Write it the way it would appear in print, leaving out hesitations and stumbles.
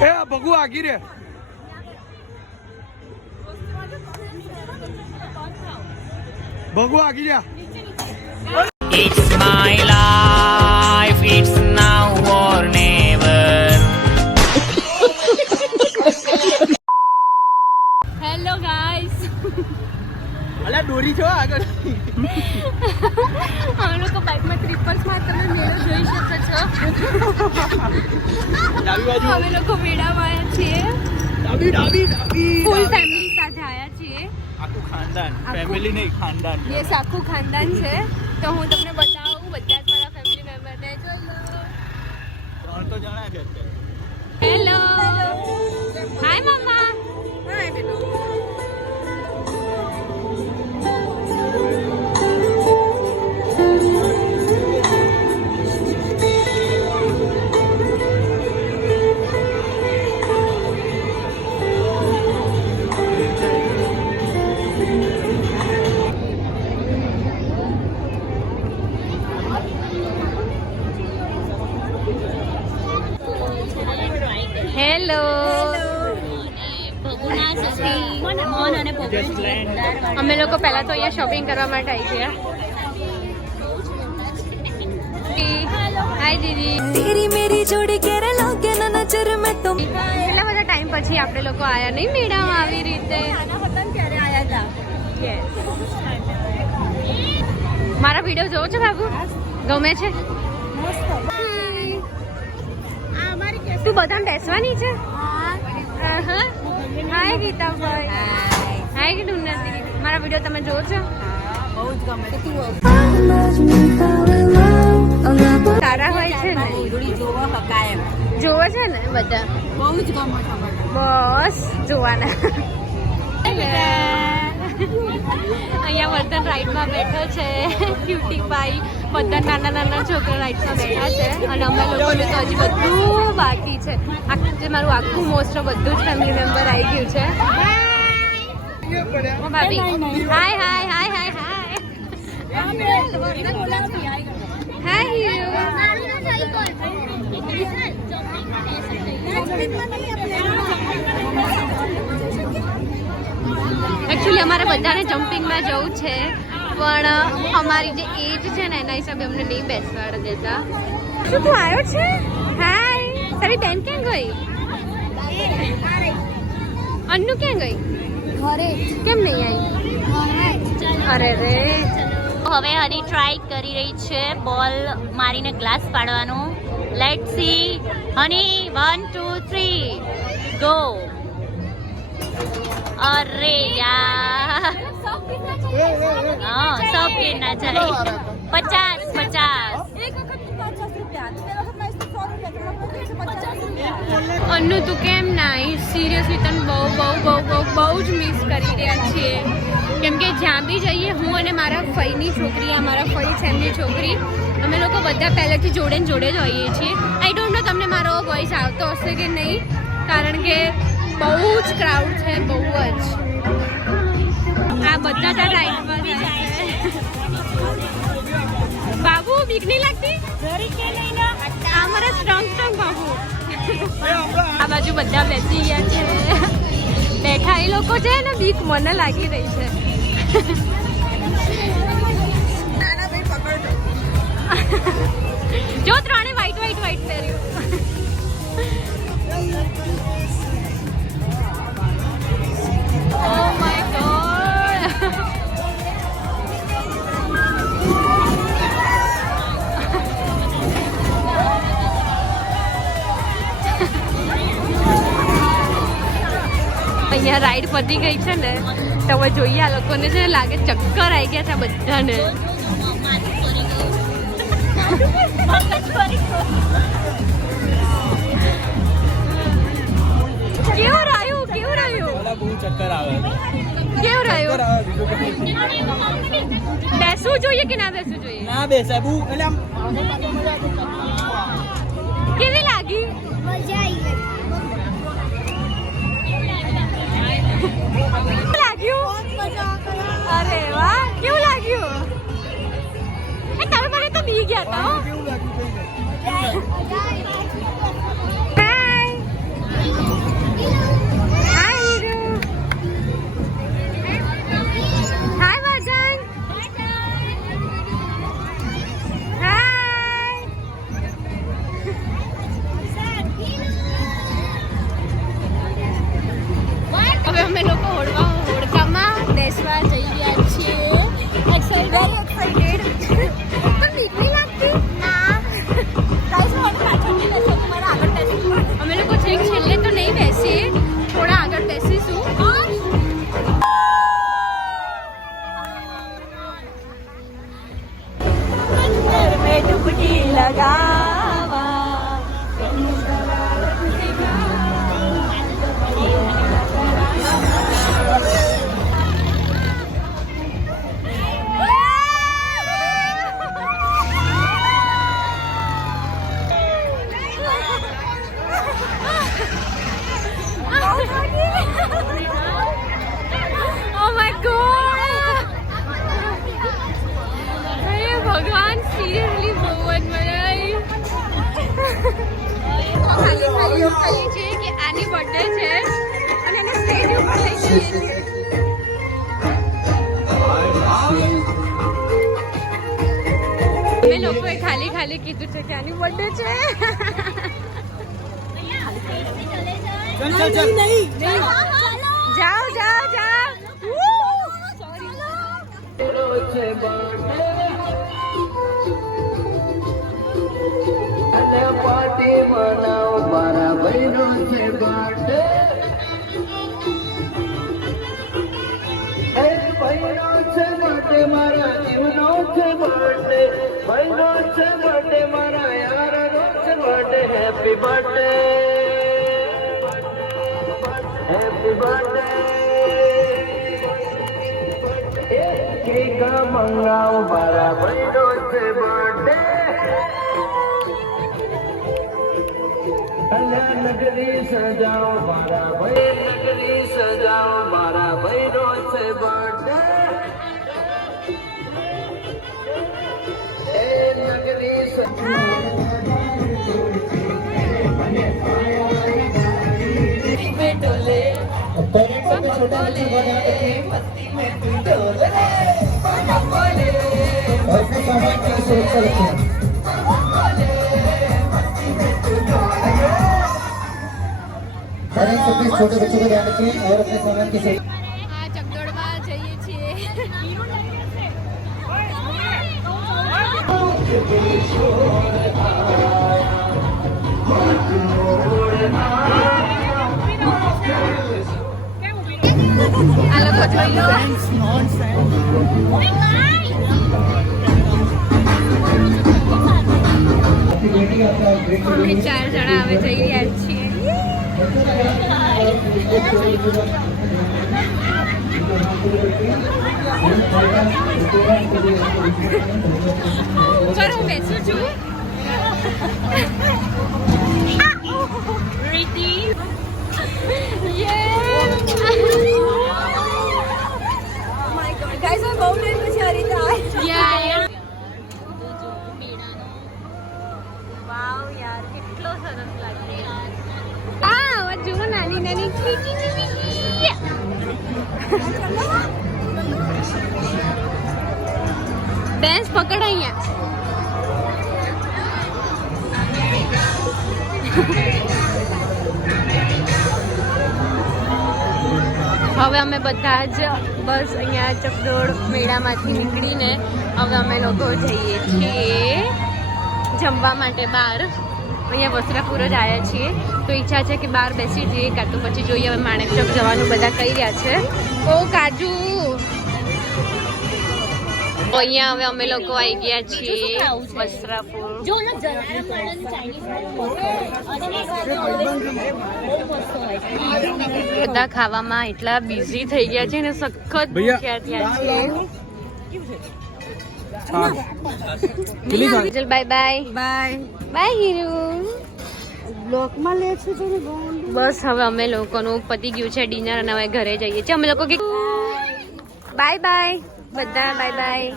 એ ભગુ આગી રે ભગુ આગી રે It's my life, it's now or never. Hello guys અલા દોરી છો આગળ અમે લોકો બાઇકમાં ટ્રિપર્સમાં તમે મેળો જોઈ શકો છો. ડાબી બાજુ અમે લોકો મેળામાં આવ્યા છીએ. ડાબી ડાબી ડાબી ફૂલ ફેમિલી સાથે આવ્યા છીએ. આખું ખાનદાન ફેમિલી નહીં ખાનદાન યસ આખું ખાનદાન છે. તો હું તમને બતાવું બધા જ મારા ફેમિલી મેમ્બરને. ચલો ત્રણ તો જણા છે. હેલો હાય મમ્મા. હાય બેટો. હેલો અમે લોકો પહેલા તો અહીંયા શોપિંગ કરવા માટે આવી ગયા. હાય દીદી. તેરી મેરી જોડી કેરે લોગે ના નજર મે તુમ. કેટલા બધા ટાઈમ પછી આપણે લોકો આયા નહીં મેળામાં આવી રીતે. ત્યારે આયા હતા. મારા વિડીયો જોવો છો બાબુ? ગમે છે? તું બધાને બેસવાની છે? હાય ગીતાભાઈ. હાય કે ઉન્નતિ. મારા વિડીયો તમે જોવો છો? બહુ જ ગમે. સારા હોય છે ને? જોવો છે ને બધા? બહુ જ ગમે. બસ જોવાના. અહીંયા વર્ધન રાઈડમાં બેઠો છે ક્યુટી ભાઈ. બધા નાના નાના છોકરા રાઈડમાં બેઠા છે અને અમે લોકોને તો હજી બધું બાકી છે. મારું આખું મોસ્ટ ઓફ બધું જ ફેમિલી મેમ્બર આવી ગયું છે. ભાભી હાય હાય હાય હાય હાય હાય. એકચ્યુઅલી અમારે બધાને જમ્પિંગમાં જવું છે પણ અમારી જે એજ છે ને એના હિસાબે અમને નહીં બેસવાડ દેતા. શું તું આવ્યો છે? હાય. તારી બેન ક્યાં ગઈ? અન્નુ ક્યાં ગઈ? ઘરે. કેમ નહીં આવી? અરે રે. હવે હની ટ્રાય કરી રહી છે બોલ મારીને ગ્લાસ પાડવાનું. Let see. Honey 1 2 3 go. અરે યાર હા સબ કે ના જાય. 50 અન્નુ તું કેમ ના આવી? સિરિયસલી તને બહુ બહુ બહુ બહુ બહુ જ મિસ કરી રહ્યા છીએ. કેમ કે જ્યાં બી જઈએ હું અને મારા ફઈની છોકરી, મારા ફઈ છે એમની છોકરી, અમે લોકો બધા પહેલેથી જોડે ને જોડે જ હોઈએ છીએ. આઈ ડોન્ટ નો તમને મારો વોઇસ આવતો હશે કે નહીં, કારણ કે બહુ જ ક્રાઉડ છે, બહુ જ. આ બધા ત્યાં રાઈડમાં જાય છે. બાબુ બીક નહીં લાગતી? આ મારા સ્ટ્રોંગ બાબુ. આ બાજુ બધા બેસી ગયા છે. બેઠા એ લોકો છે ને, બીક મને લાગી રહી છે. જો ત્રણે વ્હાઈટ વ્હાઈટ વ્હાઈટ પહેર્યું. Oh my God. અહીંયા રાઈડ પતી ગઈ છે ને, તો હવે જોઈએ આ લોકોને છે લાગે ચક્કર આવી ગયા છે બધાને. કેવું રહ્યું? કેવું રહ્યું? ચક્કર આવે. કેવું રહ્યું? બેસવું જોઈએ કે ના બેસવું જોઈએ? ના બેસાય બુ. એટલે આમ કેવી લાગી? મજા આવી કેવું લાગ્યું? અરે વાહ, કેવું લાગ્યું? તમે મને તો બી ગયા હતા. કરીએ છીએ કે આની બર્થડે છે અને એને સ્ટેજ ઉપર લઈ જઈએ છીએ. અમે લોકોએ ખાલી ખાલી કીધું છે કે આની બર્થડે છે. चल चल चल જાઓ જાઓ જાઓ. પાર્ટી બનાવ મારા બહેનો છે બર્થડે એક બહેનો છે બર્થડે મારા જીવનો છે બર્થડે બહેનો છે બર્થડે મારા યારનો છે birthday happy birthday happy birthday cake મંગાવ મારા બહેનો છે બર્થડે નગરી સજાઓ મારા ભાઈ નગરી સજાઓ મારા ભાઈનો છે બર્થડે એ નગરી छोटे बच्चों को ध्यान रखें और अपने सामान की सही આ ચકડોળમાં જઈએ છીએ. આ લોકો જોઈ લો. અમે 4 જણા હવે જઈ રહ્યા છીએ. ચલો હું બેસું છું. રીતિ વાવ યાર કેટલો સરસ લાગે યાર. જુઓ નાની નાની બેન્સ પકડ અહીંયા. હવે અમે બધા જ બસ અહીંયા ચકડોળ મેળામાંથી નીકળીને હવે અમે લોકો જઈએ છીએ જમવા માટે બહાર. અહીંયા વસ્ત્રાપુર જ આવ્યા છીએ તો ઈચ્છા છે કે બહાર બેસી જઈએ કાં તો પછી જોઈએ હવે માણેકચોક જવાનું બધા કહી રહ્યા છે. ઓ કાજુ અહીંયા હવે અમે લોકો આવી ગયા છીએ વસ્ત્રાપુર. જો ને જલારામ મળે ચાઇનીઝ બધા ખાવામાં એટલા બિઝી થઈ ગયા છે ને સખત ભૂખ્યા થયા છે. ચલ bye bye bye bye Hiru. બ્લોકમાં લે છે તો બસ હવે અમે લોકોનું પતી ગયું છે ડિનર અને હવે ઘરે જઈએ છીએ અમે લોકો કે બાય બાય બધા બાય બાય.